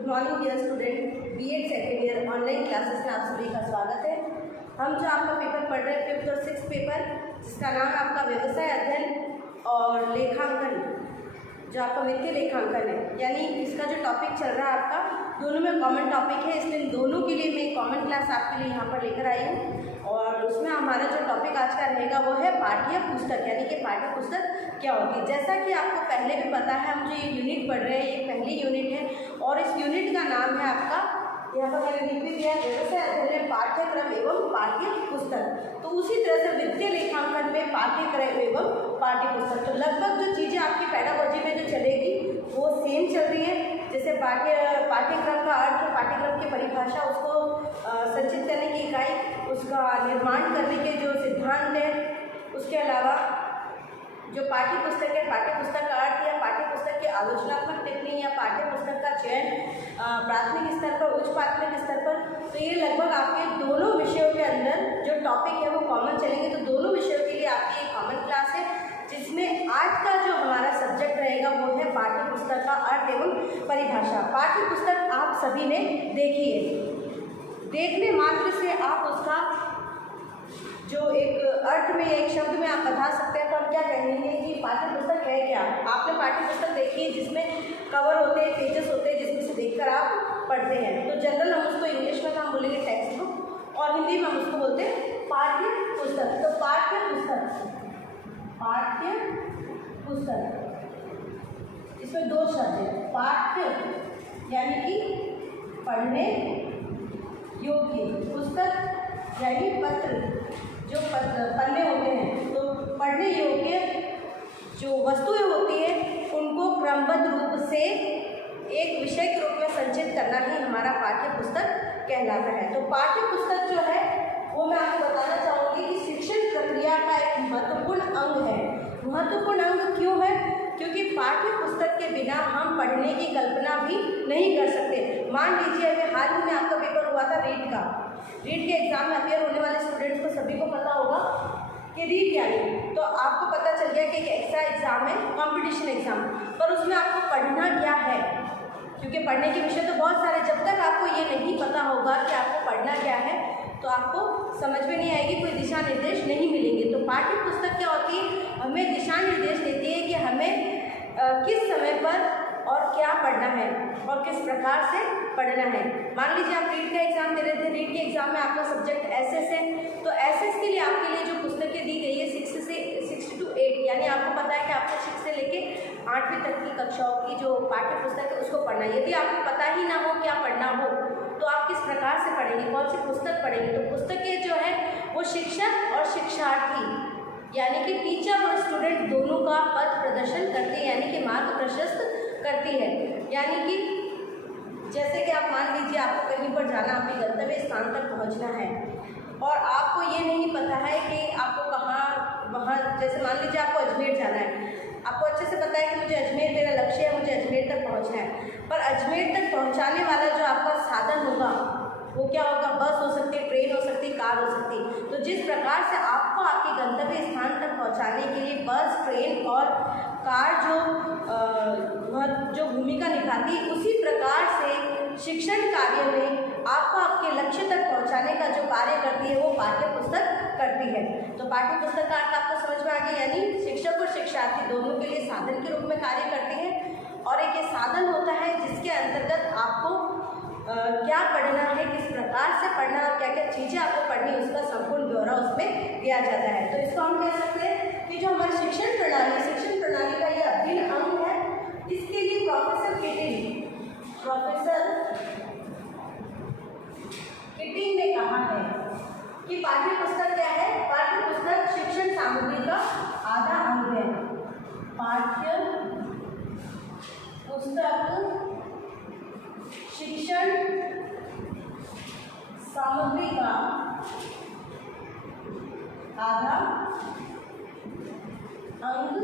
Good morning dear student, BEd second year online classes में आप सभी का स्वागत है। हम जो आपका पेपर पढ़ रहे हैं 5th और 6th पेपर, जिसका नाम आपका व्यवसाय अध्ययन और लेखांकन, जो आपका वित्तीय लेखांकन है, यानी इसका जो टॉपिक चल रहा है आपका दोनों में कॉमन टॉपिक है, इसलिए दोनों के लिए मैं कॉमन क्लास आपके लिए यहाँ पर लेकर आई हूँ। और उसमें हमारा जो टॉपिक आज का रहेगा वो है पाठ्य पुस्तक, यानी कि पाठ्य पुस्तक क्या होती है। जैसा कि आपको पहले भी पता है, हम जो ये यूनिट पढ़ रहे हैं ये पहली यूनिट है और इस यूनिट का नाम है आपका, यहाँ पर मैंने लिख भी दिया, व्यवसाय अध्ययन पाठ्यक्रम एवं पाठ्य पुस्तक। तो उसी तरह से वित्तीय लेखांकन में पाठ्यक्रम एवं पाठ्य पुस्तक, तो लगभग जो चीज़ें आपकी पेडागोजी में जो चलेगी वो सेम चल रही है। जैसे पाठ्यक्रम का अर्थ, पाठ्यक्रम की परिभाषा, उसको संचित करने की इकाई, उसका निर्माण करने के जो सिद्धांत हैं, उसके अलावा जो पाठ्य पुस्तक है, पाठ्य पुस्तक का अर्थ या पाठ्य पुस्तक की आलोचनात्मक टिप्पणी या पाठ्य पुस्तक का चयन प्राथमिक स्तर पर, उच्च प्राथमिक स्तर पर, तो ये लगभग आपके दोनों विषयों के अंदर जो टॉपिक है वो कॉमन चलेंगे। तो दोनों विषयों के लिए आपकी एक कॉमन क्लास है, जिसमें आज का जो हमारा सब्जेक्ट रहेगा वो है पाठ्य पुस्तक का अर्थ एवं परिभाषा। पाठ्य पुस्तक आप सभी ने देखी है, देखने मात्र से आप उसका जो एक अर्थ में, एक शब्द में आप बता सकते हैं। तो आप क्या कहेंगे कि पाठ्य पुस्तक है क्या? आपने पाठ्य पुस्तक देखी है जिसमें कवर होते हैं, पेजेस होते हैं, जिसमें से देखकर आप पढ़ते हैं। तो जनरल हम उसको इंग्लिश में हम बोलेंगे टेक्स्ट बुक, और हिंदी में हम उसको बोलते हैं पाठ्य पुस्तक। तो पाठ्य पुस्तक, पाठ्य पुस्तक, इसमें दो शब्द है, पाठ्य यानी कि पढ़ने योग्य, पुस्तक यानी पत्र, जो पन्ने होते हैं, तो पढ़ने योग्य जो वस्तुएं होती है उनको क्रमबद्ध रूप से एक विषय के रूप में संचित करना ही हमारा पाठ्य पुस्तक कहलाता है। तो पाठ्य पुस्तक जो है वो मैं आपको बताना चाहूँगी कि शिक्षण प्रक्रिया का एक महत्वपूर्ण अंग है। महत्वपूर्ण अंग क्यों है? क्योंकि पाठ्य पुस्तक के बिना हम पढ़ने की कल्पना भी नहीं कर सकते। मान लीजिए अभी हाल ही में आपका पेपर हुआ था रीट का, रीट के एग्जाम में अपियर होने वाले स्टूडेंट्स को सभी को पता होगा कि रीट क्या है। तो आपको पता चल गया कि एक एक्स्ट्रा एग्जाम है, कंपटीशन एग्जाम, पर उसमें आपको पढ़ना क्या है, क्योंकि पढ़ने के विषय तो बहुत सारे, जब तक आपको ये नहीं पता होगा कि आपको पढ़ना क्या है तो आपको समझ में नहीं आएगी, कोई दिशा निर्देश नहीं मिलेंगे। तो पाठ्य पुस्तक क्या होती है? हमें दिशा निर्देश देती है कि हमें किस समय पर और क्या पढ़ना है और किस प्रकार से पढ़ना है। मान लीजिए आप रीट का एग्जाम दे रहे थे, रीट के एग्जाम में आपका सब्जेक्ट एसएस है, तो एसएस के लिए आपके लिए जो पुस्तकें दी गई है 6 to 8, यानी आपको पता है कि आपको 6 से लेके 8वीं तक की कक्षाओं की जो पाठ्य पुस्तक है उसको पढ़ना है। यदि आपको पता ही ना हो क्या पढ़ना हो तो आप किस प्रकार से पढ़ेंगे, कौन सी पुस्तक पढ़ेंगे? तो पुस्तकें जो है वो शिक्षक और शिक्षार्थी, यानी कि टीचर और स्टूडेंट दोनों का पथ प्रदर्शन करती है, यानी कि मार्ग प्रशस्त करती है। यानी कि जैसे कि आप मान लीजिए आपको कहीं पर जाना, अपने गंतव्य स्थान तक पहुंचना है और आपको ये नहीं पता है कि आपको कहाँ, वहाँ जैसे मान लीजिए आपको अजमेर जाना है, आपको अच्छे से पता है कि मुझे अजमेर मेरा लक्ष्य है, मुझे अजमेर तक पहुँचना है, पर अजमेर तक पहुँचाने वाला जो आपका साधन होगा वो क्या होगा? बस हो सकती है, ट्रेन हो सकती है, कार हो सकती है। तो जिस प्रकार से आपको आपके गंतव्य स्थान तक पहुंचाने के लिए बस, ट्रेन और कार जो भूमिका निभाती है, उसी प्रकार से शिक्षण कार्य में आपको आपके लक्ष्य तक पहुंचाने का जो कार्य करती है वो पाठ्य पुस्तक करती है। तो पाठ्य पुस्तक का अर्थ आपको समझ में आ गया, यानी शिक्षक और शिक्षार्थी दोनों के लिए साधन के रूप में कार्य करती है। और एक ये साधन होता है जिसके अंतर्गत आपको क्या पढ़ना है, किस प्रकार से पढ़ना है, क्या क्या चीज़ें आपको पढ़नी है, उसका संपूर्ण ब्यौरा उसमें दिया जाता है। तो इसको हम कह सकते हैं कि जो हमारी शिक्षण प्रणाली का ये अभिन्न अंग है। इसके लिए प्रोफेसर किटिंग ने कहा है कि पाठ्य पुस्तक क्या है? पाठ्य पुस्तक शिक्षण सामग्री का आधा अंग है। पाठ्य पुस्तक शिक्षण सामग्री का आधा अंग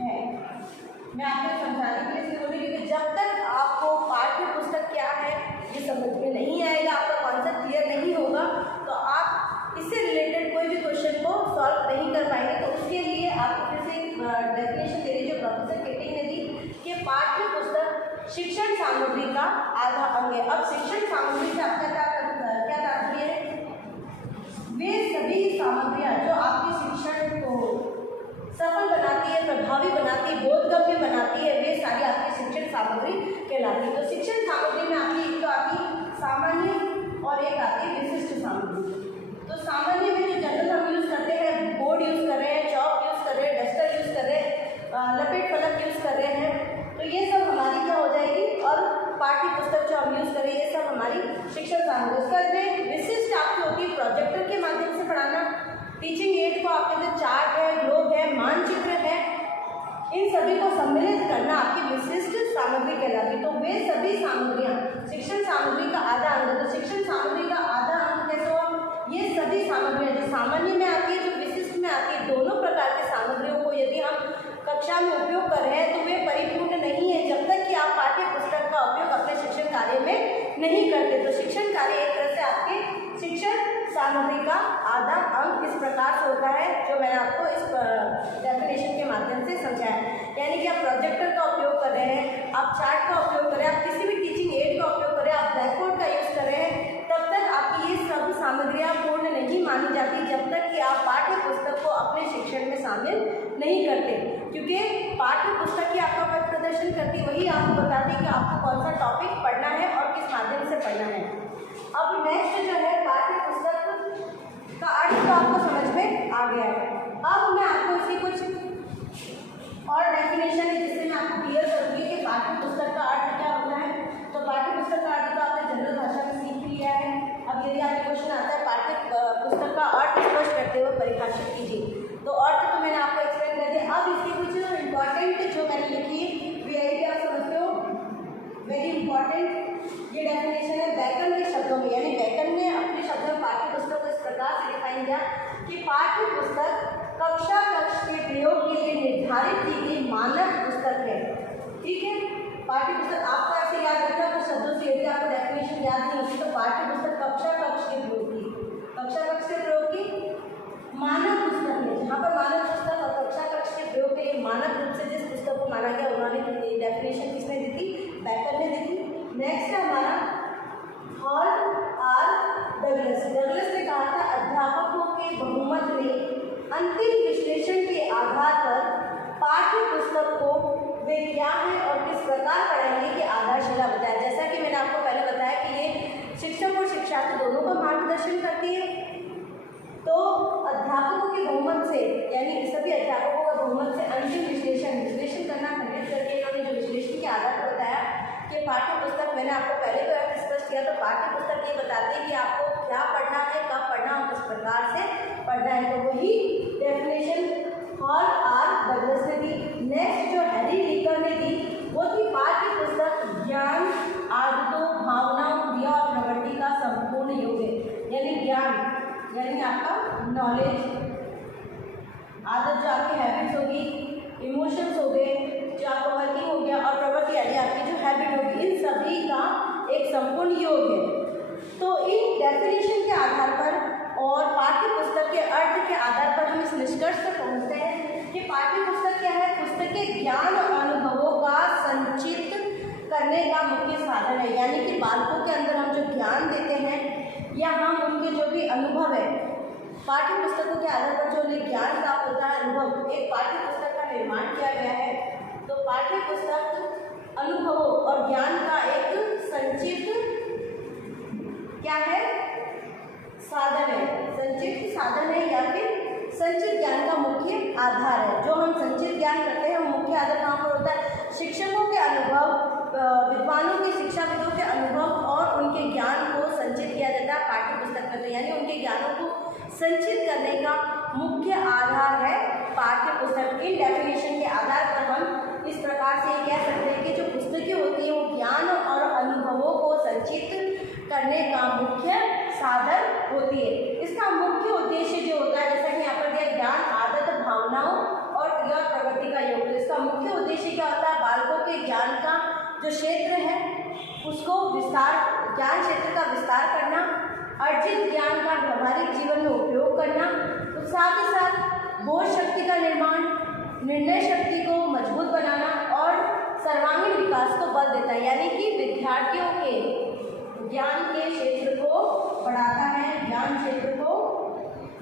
है। मैं आपको समझाने के लिए इसलिए बोली क्योंकि जब तक आपको पाठ्य पुस्तक क्या है ये समझ में नहीं आएगा, आपका कॉन्सेप्ट क्लियर नहीं होगा, तो आप इससे रिलेटेड कोई भी क्वेश्चन को सॉल्व नहीं कर पाएंगे। तो उसके लिए आपको फिर से डेफिनेशन दे रही जो प्रोफेसर किटिंग ने दी कि पाठ्य पुस्तक शिक्षण सामग्री का आधा अंग है। अब शिक्षण सामग्री से आपका क्या तात्पर्य है? वे सभी सामग्रियां जो आपके शिक्षण को सफल बनाती है, प्रभावी बनाती है, बोधगम्य बनाती है, वे सारी आपकी शिक्षण सामग्री कहलाती है। तो शिक्षण सामग्री में आपकी एक तो आती सामान्य और एक आती विशिष्ट सामग्री। तो सामान्य में जो जनरल हम यूज करते हैं, बोर्ड यूज कर रहे हैं, चौक यूज कर रहे हैं, डस्टर यूज कर रहे हैं, लपेट फलक यूज कर रहे हैं, तो ये सब हमारी क्या हो जाएगी। और पाठ्य पुस्तक जो हम यूज करें, ये सब हमारी शिक्षण सामग्री। उसके बाद में विशिष्ट आपकी होती है प्रोजेक्टर के माध्यम से पढ़ाना। टीचिंग एड को आपके अंदर चार्ट है, ग्लोब है, मानचित्र है, इन सभी को सम्मिलित करना आपकी विशिष्ट सामग्री कहलाती है। तो वे सभी सामग्रियां शिक्षण सामग्री का आधा अंग। तो शिक्षण सामग्री का आधा अंग कैसे हुआ? ये सभी सामग्रियां जो सामान्य में आती है, जो विशिष्ट में आती है, दोनों प्रकार की सामग्रियों को यदि हम कक्षा में उपयोग कर रहे हैं तो वे परिपूर्ण नहीं है जब तक कि आप पाठ्य पुस्तक का उपयोग अपने शिक्षण कार्य में नहीं करते। तो शिक्षण कार्य एक तरह से आपके शिक्षण सामग्री का आधा अंग इस प्रकार से होता है, जो मैंने आपको इस डेफिनेशन के माध्यम से समझाया। यानी कि आप प्रोजेक्टर का उपयोग कर रहे हैं, आप चार्ट का उपयोग कर रहे हैं, आप किसी भी टीचिंग एड का उपयोग कर रहे हैं, आप ब्लैक बोर्ड का यूज कर रहे हैं, तब तक आपकी ये सब सामग्रियां पूर्ण नहीं मानी जाती जब तक कि आप पाठ्य पुस्तक को अपने शिक्षण में शामिल नहीं करते। क्योंकि पाठ्य पुस्तक ही आपका पथ प्रदर्शन करती, वही आपको बताती कि आपको कौन सा टॉपिक पढ़ना है और किस माध्यम से पढ़ना है। अब नेक्स्ट जो है पाठ्य पुस्तक का अर्थ तो आपको समझ में आ गया है। अब मैं आपको इसकी कुछ और डेफिनेशन है जिससे मैं आपको क्लियर करूँगी कि पाठ्य पुस्तक का अर्थ क्या होता है। तो पाठ्य पुस्तक का अर्थ तो आपने जनरल भाषा में सीख लिया है। अब यदि आपको क्वेश्चन आता है पाठ्य पुस्तक का अर्थ स्पष्ट करते हुए परिभाषित कीजिए, तो अर्थ तो मैंने आपको एक्सप्लेन कर दिया। अब इसकी कुछ इंपॉर्टेंट जो मैंने लिखी वीआईपी आप समझते हो, वेरी इंपॉर्टेंट ये डेफिनेशन है व्याकरण के शब्दों में। यानी व्याकरण ने अपने शब्दों में पाठ्य पुस्तक को इस प्रकार से डिफाइन किया कि पाठ्य पुस्तक कक्षा कक्ष के प्रयोग के लिए निर्धारित की गई मानक पुस्तक है। ठीक है, पाठ्य पुस्तक आपको ऐसे याद रखना कुछ शब्दों से, यदि आपको डेफिनेशन याद नहीं होती तो पाठ्य पुस्तक कक्षा कक्ष के प्रयोग की, कक्षा कक्ष के प्रयोग की मानक पुस्तक है। जहाँ पर मानक पुस्तक और कक्षा कक्ष के प्रयोग के लिए मानक रूप से जिस पुस्तक को माना गया उन्होंने डेफिनेशन किसने दी थी? बैकर ने दी थी। नेक्स्ट है हमारा हॉल आर डगलस। डगलस ने कहा था अध्यापकों के बहुमत ने अंतिम विश्लेषण के आधार पर पाठ्य पुस्तक को वे क्या है और किस प्रकार पढ़ाएंगे की आधारशिला बताया। जैसा कि मैंने आपको पहले बताया कि ये शिक्षक और शिक्षार्थी दोनों का मार्गदर्शन करती है। तो अध्यापकों के बहुमत से, यानी सभी अध्यापकों का बहुमत से अंतिम विश्लेषण करना खंडित करके इन्होंने जो विश्लेषण के आधार पर बताया कि पाठ्य पुस्तक, मैंने आपको पहले तो अर्थ स्पष्ट किया, तो पाठ्य पुस्तक ये बताते हैं कि आपको क्या पढ़ना है, कब पढ़ना और किस प्रकार से पढ़ना है। तो वही डेफिनेशन हॉल आर डगलस ने दी। नेक्स्ट जो हैरी लीकर ने दी वो थी पाठ्य पुस्तक ज्ञान, आदतों, भावनाओं, क्रिया और प्रवृत्ति का संपूर्ण योग है। यानी ज्ञान यानी आपका नॉलेज, आदत जो आपकी हैबिट्स होगी, इमोशंस हो गए, जो आपका वर्किंग हो गया, और प्रवृत्ति यानी आपकी जो हैबिट होगी, इन सभी का एक संपूर्ण योग है। तो इन डेफिनेशन के आधार पर और पाठ्य पुस्तक के अर्थ के आधार पर हम इस निष्कर्ष पर पहुंचते हैं कि पाठ्य पुस्तक क्या है? पुस्तक के ज्ञान और अनुभवों का संचित करने का मुख्य साधन है। यानी कि बालकों के अंदर हम जो ज्ञान देते हैं या हम उनके जो भी अनुभव है, पाठ्य पुस्तकों के आधार पर जो उन्हें ज्ञान प्राप्त होता है, अनुभव, एक पाठ्य पुस्तक का निर्माण किया गया है। तो पाठ्य पुस्तक अनुभवों और ज्ञान का एक संचित क्या है? साधन है, संचित साधन है या फिर संचित ज्ञान का मुख्य आधार है। जो हम संचित ज्ञान करते हैं वो मुख्य आधार कहाँ पर होता है? शिक्षकों के अनुभव, विद्वानों के, शिक्षाविदों के अनुभव और उनके ज्ञान को संचित किया जाता है पाठ्य पुस्तक में। तो यानी उनके ज्ञानों को संचित करने का मुख्य आधार है पाठ्य पुस्तक। इन डेफिनेशन के आधार पर हम इस प्रकार से ये कह सकते हैं कि जो पुस्तकें होती हैं वो ज्ञान और अनुभवों को संचित करने का मुख्य साधन होती है। इसका मुख्य उद्देश्य जो होता है, जैसा कि यहाँ पर दिया, ज्ञान, आदत, भावनाओं और क्रिया प्रवृत्ति का योग। इसका मुख्य उद्देश्य क्या होता है? बालकों के ज्ञान का जो क्षेत्र है उसको विस्तार, ज्ञान क्षेत्र का विस्तार करना, अर्जित ज्ञान का व्यवहारिक जीवन में उपयोग करना, तो साथ ही साथ बोध शक्ति का निर्माण, निर्णय शक्ति को मजबूत बनाना और सर्वांगीण विकास को बल देता है। है, यानी कि विद्यार्थियों के ज्ञान के क्षेत्र को बढ़ाता है, ज्ञान क्षेत्र को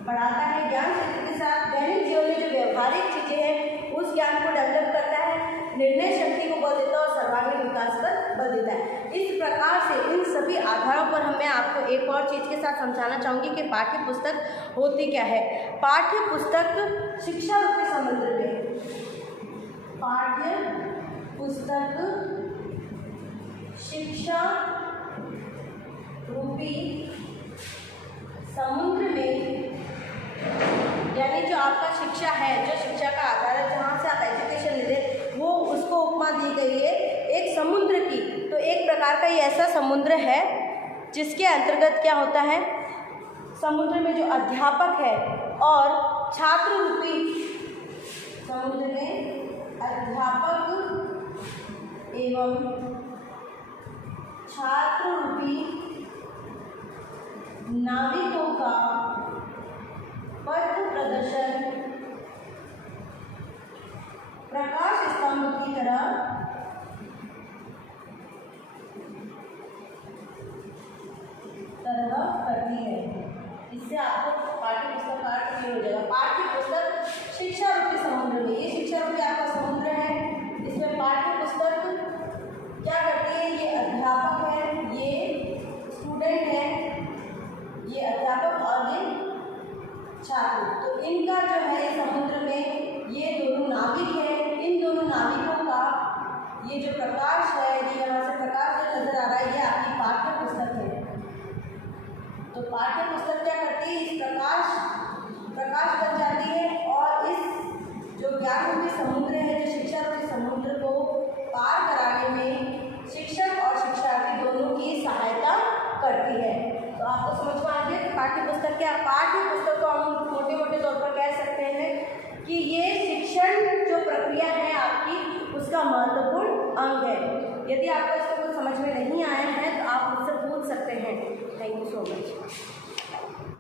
बढ़ाता है। ज्ञान क्षेत्र के साथ दैनिक जीवन में जो व्यवहारिक चीज़ें हैं उस ज्ञान को डेवलप करता है, निर्णय शक्ति को बल देता है और सर्वांगीण विकास पर बल देता है। इस प्रकार से इन सभी आधारों पर मैं आपको एक और चीज़ के साथ समझाना चाहूँगी कि पाठ्य पुस्तक होती क्या है। पाठ्य पुस्तक शिक्षा रूपी समुद्र में, पाठ्य पुस्तक शिक्षा रूपी समुद्र में, यानी जो आपका शिक्षा है, जो शिक्षा का आधार है, जहाँ से आप एजुकेशन लेते हैं, वो उसको उपमा दी गई है एक समुद्र की। तो एक प्रकार का ये ऐसा समुद्र है जिसके अंतर्गत क्या होता है, समुद्र में जो अध्यापक है और छात्र रूपी, समुद्र में अध्यापक एवं छात्र रूपी नाविकों का पथ प्रदर्शन प्रकाश स्तंभ की तरह करती है। इससे आपको पाठ्य पुस्तक का अर्थ क्लियर हो जाएगा। पाठ्य पुस्तक शिक्षा रूपी समुद्र में, ये शिक्षा रूपी आपका समुद्र है, इसमें पाठ्य पुस्तक क्या करती है, ये अध्यापक है, ये स्टूडेंट है, ये अध्यापक और ये छात्र, तो इनका जो है समुद्र में ये दोनों नाविक है। इन दोनों नाविकों का ये जो प्रकाश है, ये यहाँ से प्रकाश जो नजर आ रहा है, ये आपकी पाठ्य पुस्तक है। तो पाठ्य पुस्तक क्या करती है, इस प्रकाश बन जाती है और इस जो ज्ञान रूपी समुद्र है, जो शिक्षा रूपी समुद्र को पार कराने में शिक्षक और शिक्षार्थी दोनों की सहायता करती है। तो आपको समझ में आ गया कि पाठ्य पुस्तक क्या, पाठ्य पुस्तक को हम मोटे मोटे तौर पर कह सकते हैं कि ये शिक्षण जो प्रक्रिया है आपकी, उसका महत्वपूर्ण अंग है। यदि आपको इसको कुछ समझ में नहीं आया है तो आप मुझसे पूछ सकते हैं। Thank you so much.